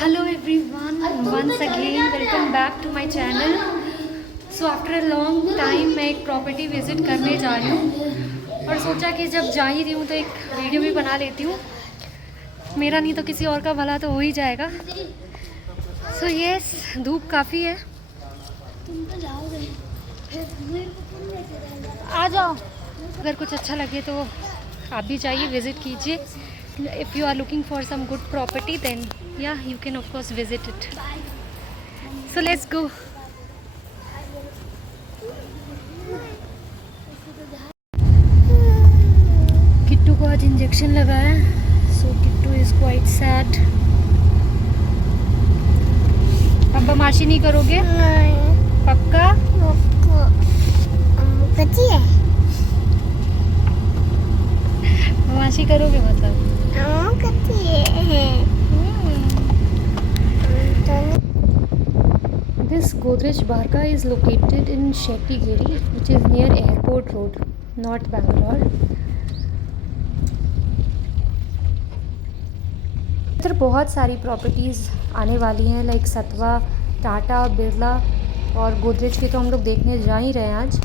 Hello everyone, once again welcome back to my channel. So after a long time मैं एक property visit करने जा रही हूँ और सोचा कि जब जा ही रही हूँ तो एक वीडियो भी बना लेती हूँ। मेरा नहीं तो किसी और का भला तो हो ही जाएगा। सो यस, धूप काफ़ी है। तुम तो जाओगे, आ जाओ, अगर कुछ अच्छा लगे तो आप भी जाइए, विज़िट कीजिए। If you are looking for some good property then या you can of course visit it. So let's go. Kittu को आज इंजेक्शन लगा है, so Kittu is quite sad. अब बदमाशी नहीं करोगे? पक्का? कच्ची है। बदमाशी करोगे मतलब? कच्ची है। This Godrej Barka is located in Shettigiri, which is near Airport Road, North Bangalore. इधर बहुत सारी प्रॉपर्टीज़ आने वाली हैं, लाइक सतवा, टाटा, बिरला और गोदरेज के तो हम लोग देखने जा ही रहे हैं आज।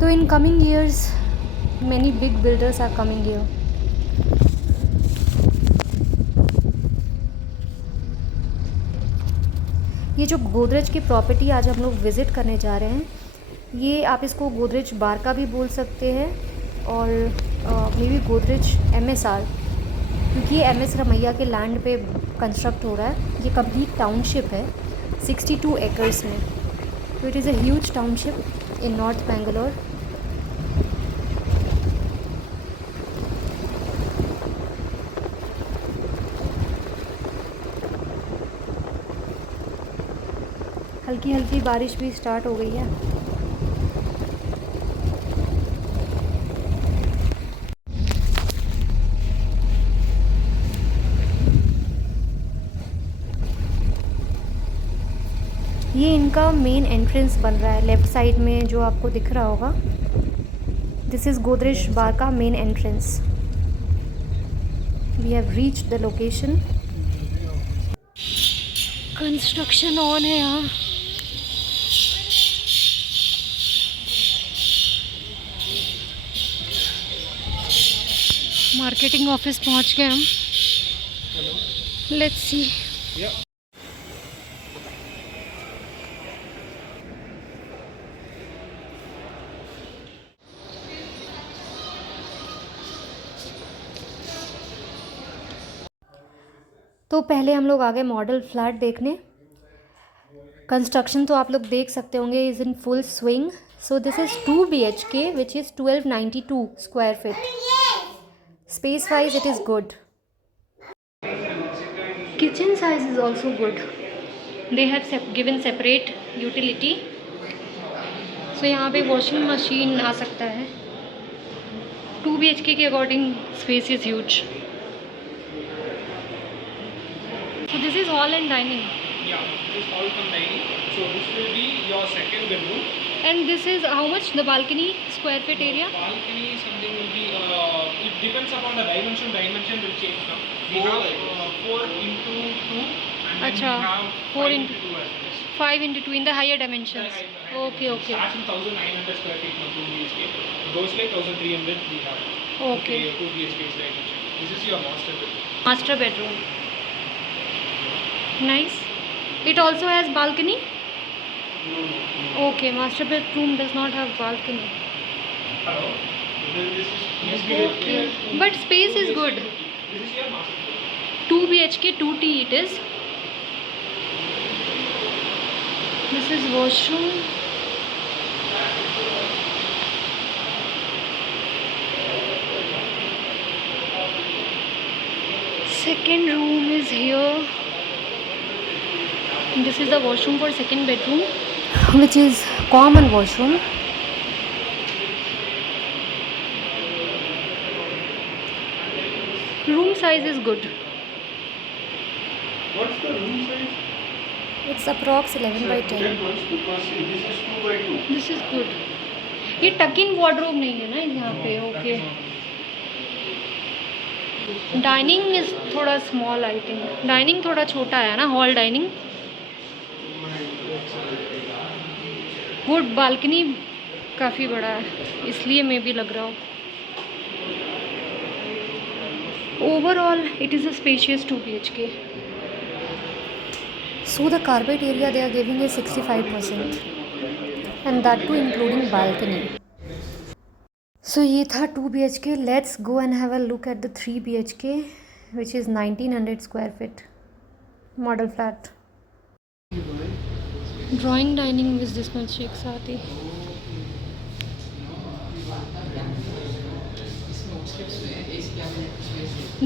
तो in coming years many big builders are coming here. ये जो गोदरेज की प्रॉपर्टी आज हम लोग विज़िट करने जा रहे हैं, ये आप इसको गोदरेज बारका भी बोल सकते हैं और मे बी गोदरेज MSR, क्योंकि ये MS रमैया के लैंड पे कंस्ट्रक्ट हो रहा है। ये कंप्लीट टाउनशिप है 62 एकर्स में, तो it is a huge township in north Bangalore. हल्की हल्की बारिश भी स्टार्ट हो गई है। ये इनका मेन एंट्रेंस बन रहा है, लेफ़्ट साइड में जो आपको दिख रहा होगा। दिस इज़ गोदरेज बारका main entrance. We have reached the location. Construction on है यहाँ। मार्केटिंग ऑफिस पहुँच गए हम। Let's see. तो पहले हम लोग आ गए मॉडल फ्लैट देखने। कंस्ट्रक्शन तो आप लोग देख सकते होंगे, is in full swing. So this is 2 BHK which is 1292 square feet. Space wise it is good. Kitchen size is also good. They have given separate utility. So यहाँ पे washing machine आ सकता है। 2 BHK के according space is huge. So this is hall and dining. Yeah, this hall cum dining. So this will be your second bedroom. And this is how much the balcony square feet area? Balcony something will be. It depends upon the dimension. Dimension will change now. We have 4 into 2, and then Achha, we have 4 5 into into 2 as well. 5 into 2 in the higher dimensions. Okay, okay. Starts in 1900 square feet from 2 BHK. Goes like 1300 we have. Okay. 2 BHK is dimension. This is your master bedroom. Master bedroom. Nice. It also has balcony? Okay, master bedroom does not have balcony. Hello. This is Okay. But space is good. This is your master bedroom. 2 BHK 2T it is. This is washroom. Second room is here. This is the washroom for second bedroom, which is common washroom. Room size is good. What's the room size? It's approx 11 by 10. Because this is 2 by 2. This is good. ये टक इन wardrobe नहीं है ना यहाँ पे? Okay. Dining is थोड़ा small I think. Dining थोड़ा छोटा है ना, हॉल डाइनिंग। वो बालकनी काफ़ी बड़ा है इसलिए मे भी लग रहा हो। Overall it is a spacious 2 BHK. So the carpet area they are giving is 65% and that too including balcony. So ये था 2 BHK. Let's go and have a look at the 3 BHK which is 1900 square feet model flat. Drawing dining with this much एक साथ ही.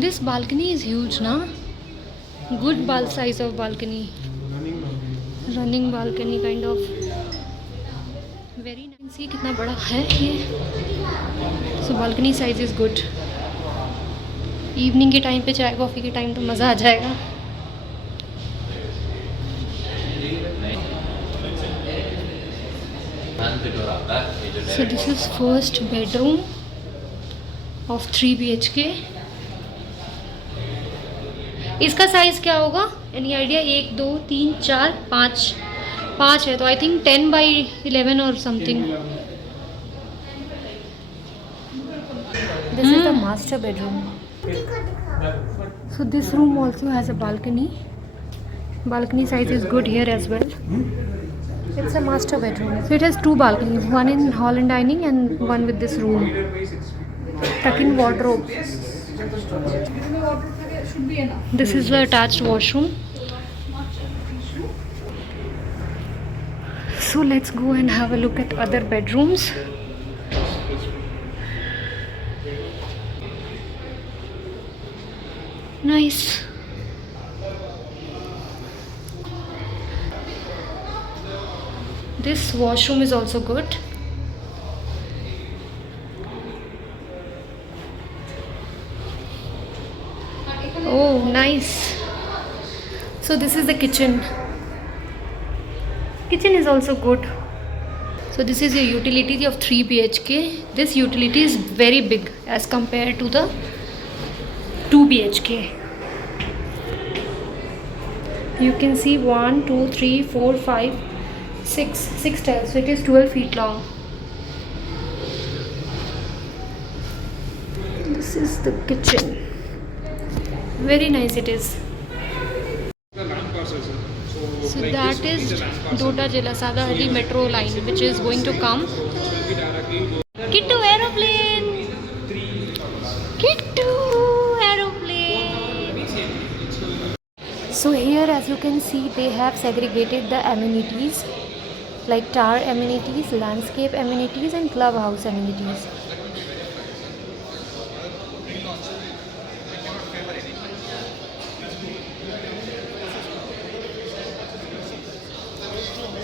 This balcony is huge ना? Good size of balcony. Running balcony kind of. Very nice. See कितना बड़ा है ये. So balcony size is good. Evening के time पे चाय कॉफ़ी के टाइम तो मज़ा आ जाएगा. So this is first bedroom of 3 BHK. इसका साइज़ क्या होगा? Any idea? 1 2 3 4 5 है तो आई थिंक 10 by 11 और something. This is the master bedroom. So this room also has a balcony. Balcony size is good here as well. It's a master bedroom. So it has 2 balconies, one in hall and dining and one with this room. Tuck-in wardrobe. This is the attached washroom. So let's go and have a look at other bedrooms. Nice. This washroom is also good. Oh, nice. So this is the kitchen. Kitchen is also good. So this is your utility of 3 BHK. This utility is very big as compared to the 2 BHK. You can see 1 2 3 4 5 6 tiles. So it is 12 feet long. This is the kitchen. Very nice it is. So that is Dota Jila Sadahalli metro line which is going to come. Kittu aeroplane. Kittu aeroplane. So here as you can see they have segregated the amenities like tower amenities, landscape amenities and clubhouse amenities.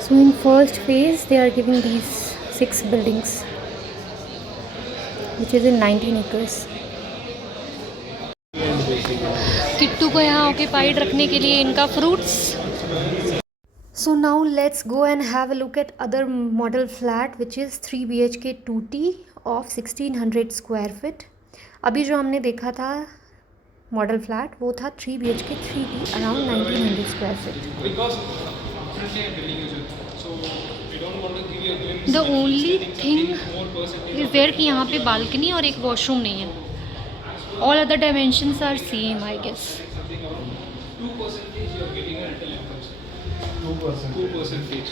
So in first phase they are giving these 6 buildings which is in 19 acres. Kittu को यहाँ occupied रखने के लिए इनका fruits. So now let's go and have a look at other model flat which is 3 BHK 2T of 1600 square feet. अभी जो हमने देखा था मॉडल फ्लैट वो था 3 BHK 3T around 1900 square feet. The only thing is there कि यहाँ पे बालकनी और एक वॉशरूम नहीं है. All other dimensions are same I guess. 2%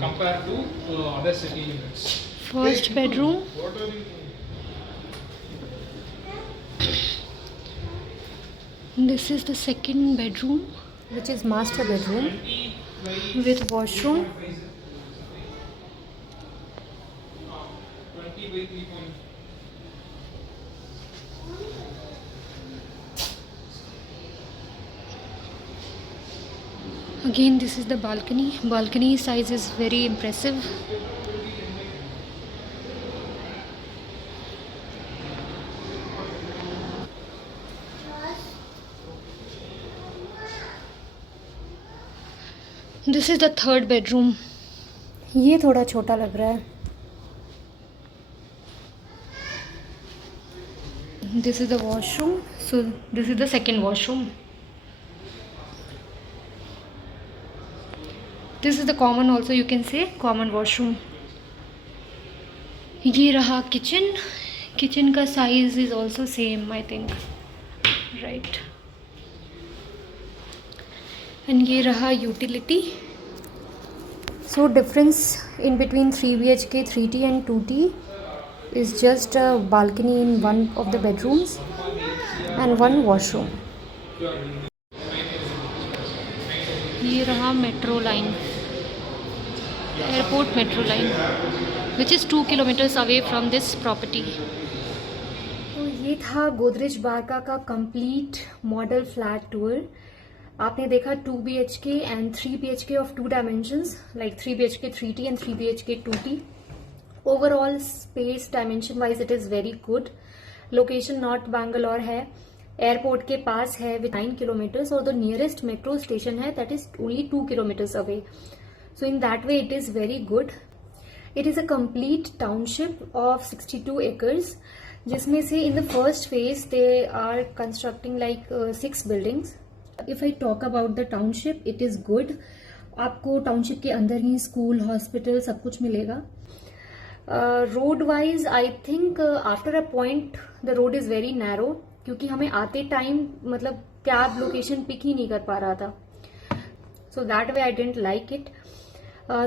compared to other city units. First bedroom. This is the second bedroom which is master bedroom with washroom. Again this is the balcony. Balcony size is very impressive. This is the third bedroom. ये थोड़ा छोटा लग रहा है. This is the washroom. So this is the second washroom. This is the common, also you can say common washroom. ये रहा kitchen. Kitchen का size is also same I think, right. And ये रहा utility. So difference in between 3 BHK 3T and 2T is just a balcony in one of the bedrooms and one washroom. ये रहा metro line, airport metro line, which is 2 kilometers away from this property. तो ये था गोदरेज बारका का complete model flat tour. आपने देखा 2 BHK and 3 BHK of 2 dimensions, like 3 BHK 3T and 3 BHK 2T. Overall space dimension wise it is very good. Location north Bangalore है, airport के पास है with 9 kilometers, और the nearest metro station है that is only 2 kilometers away. So in that way it is very good. It is a complete township of 62 acres, जिसमें से in the first phase they are constructing like 6 buildings. If I talk about the township, it is good. आपको township के अंदर ही school, hospital सब कुछ मिलेगा. Road wise I think after a point the road is very narrow, क्योंकि हमें आते time मतलब कैब लोकेशन पिक ही नहीं कर पा रहा था. So that way I didn't like it.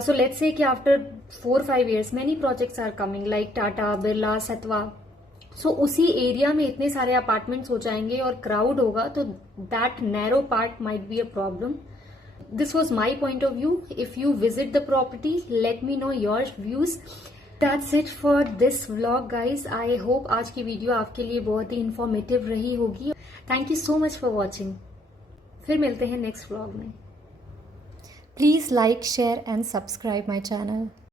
So let's say कि after 4-5 years many projects are coming like Tata, Birla, Satwa. So उसी एरिया में इतने सारे अपार्टमेंट्स हो जाएंगे और क्राउड होगा, तो that narrow part might be a problem. This was my point of view. If you visit the property let me know your views. That's it for this vlog guys. I hope आज की video आपके लिए बहुत ही informative रही होगी. Thank you so much for watching. फिर मिलते हैं नेक्स्ट व्लॉग में. Please like, share and subscribe my channel.